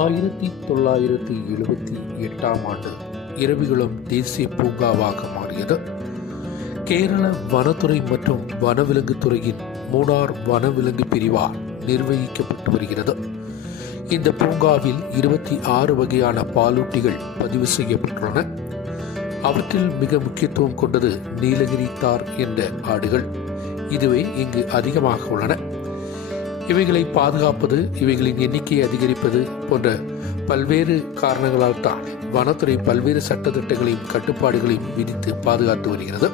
1978ஆம் ஆண்டு இரவிகுளம் தேசிய பூங்காவாக மாறியது. கேரள வனத்துறை மற்றும் வனவிலங்கு துறையின் மூணார் வனவிலங்கு பிரிவால் நிர்வகிக்கப்பட்டு வருகிறது. இந்த பூங்காவில் 26 வகையான பாலூட்டிகள் பதிவு செய்யப்பட்டுள்ளன. அவற்றில் மிக முக்கியத்துவம் கொண்டது நீலகிரி தார் என்ற ஆடுகள். இதுவே இங்கு அதிகமாக உள்ளன. இவைகளை பாதுகாப்பது, இவைகளின் எண்ணிக்கையை அதிகரிப்பது போன்ற பல்வேறு காரணங்களால் தான் வனத்துறை பல்வேறு சட்டத்திட்டங்களையும் கட்டுப்பாடுகளையும் விதித்து பாதுகாத்து வருகிறது.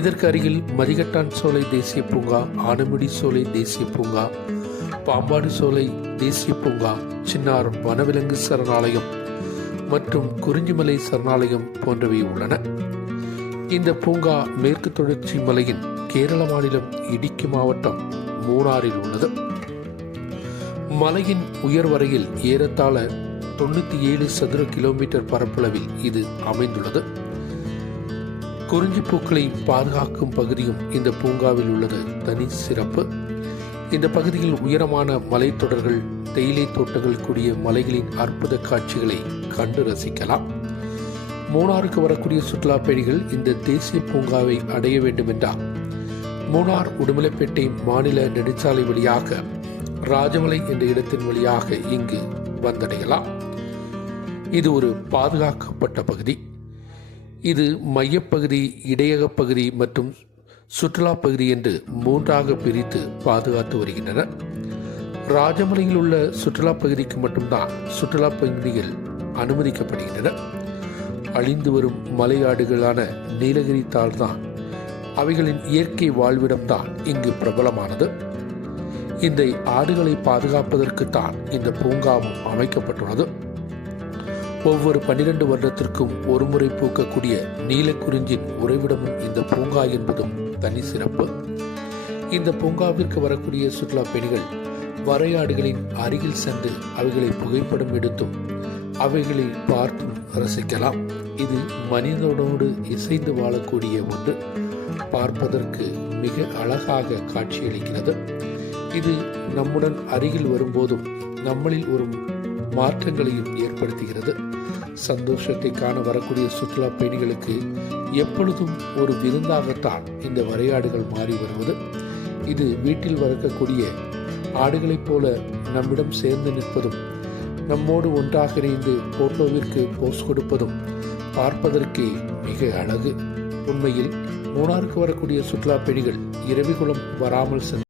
இதற்கு அருகில் மதிகட்டான் சோலை தேசிய பூங்கா, ஆனமுடி சோலை தேசிய பூங்கா, பாம்பாடு சோலை தேசிய பூங்கா, சின்னார் வனவிலங்கு சரணாலயம் மற்றும் குறிஞ்சிமலை சரணாலயம் போன்றவை உள்ளன. இந்த பூங்கா மேற்கு தொடர்ச்சி மலையின் கேரள மாநிலம் இடுக்கி மாவட்டம் மூணாறில் உள்ளது. மலையின் உயர்வரையில் ஏறத்தாழ 97 சதுர கிலோமீட்டர் பரப்பளவில் இது அமைந்துள்ளது. குறிஞ்சி பூக்களை பாதுகாக்கும் பகுதியும் இந்த பூங்காவில் உள்ளது தனி சிறப்பு. இந்த பகுதியில் உயரமான மலைத்தொடர்கள், தேயிலை தோட்டங்கள் கூடிய மலைகளின் அற்புத காட்சிகளை கண்டு ரசிக்கலாம். மூணாருக்கு வரக்கூடிய சுற்றுலா பயணிகள் இந்த தேசிய பூங்காவை அடைய வேண்டும் என்றால் மூணார் உடுமலைப்பேட்டை மாநில நெடுஞ்சாலை வழியாக ராஜமலை என்ற இடத்தின் வழியாக இங்கு வந்தடையலாம். இது ஒரு பாதுகாக்கப்பட்ட பகுதி. இது மையப்பகுதி, இடையக பகுதி மற்றும் சுற்றுலா பகுதி என்று 3ஆக பிரித்து பாதுகாத்து வருகின்றனர். ராஜமலையில் உள்ள சுற்றுலா பகுதிக்கு மட்டும்தான் சுற்றுலா பயணிகள் அனுமதிக்கப்படுகின்றன. அழிந்து வரும் மலையாடுகளான நீலகிரி தார் தான் அவைகளின் இயற்கை வாழ்விடம்தான் இங்கு பிரபலமானது. இந்த ஆடுகளை பாதுகாப்பதற்குத்தான் இந்த பூங்காவும் அமைக்கப்பட்டுள்ளது. ஒவ்வொரு 12 வருடத்திற்கும் ஒருமுறை பூக்கக்கூடிய நீலக்குறிஞ்சின் உறைவிடமும் இந்த பூங்கா என்பதும் தனி சிறப்பு. இந்த பூங்காவிற்கு வரக்கூடிய சுற்றுலா பயணிகள் வரையாடுகளின் அருகில் சென்று அவைகளை புகைப்படம் எடுத்தும் அவைகளை பார்த்தும் ரசிக்கலாம். இது மனிதனோடு இசைந்து வாழக்கூடிய ஒன்று. பார்ப்பதற்கு மிக அழகாக காட்சியளிக்கிறது. இது நம்முடன் அருகில் வரும்போதும் நம்மளில் ஒரு மாற்றங்களையும் ஏற்படுத்துகிறது. சந்தோஷத்தை காண வரக்கூடிய சுற்றுலா பயணிகளுக்கு எப்பொழுதும் ஒரு விருந்தாகத்தான் இந்த வரையாடுகள் மாறி வருவது. இது வீட்டில் வளர்க்கக்கூடிய ஆடுகளைப் போல நம்மிடம் சேர்ந்து நிற்பதும், நம்மோடு ஒன்றாக இணைந்து போட்டோவிற்கு போஸ் கொடுப்பதும் பார்ப்பதற்கே மிக அழகு. உண்மையில் மூணாருக்கு வரக்கூடிய சுற்றுலா பயணிகள் இரவிகுளம் வராமல் சென்று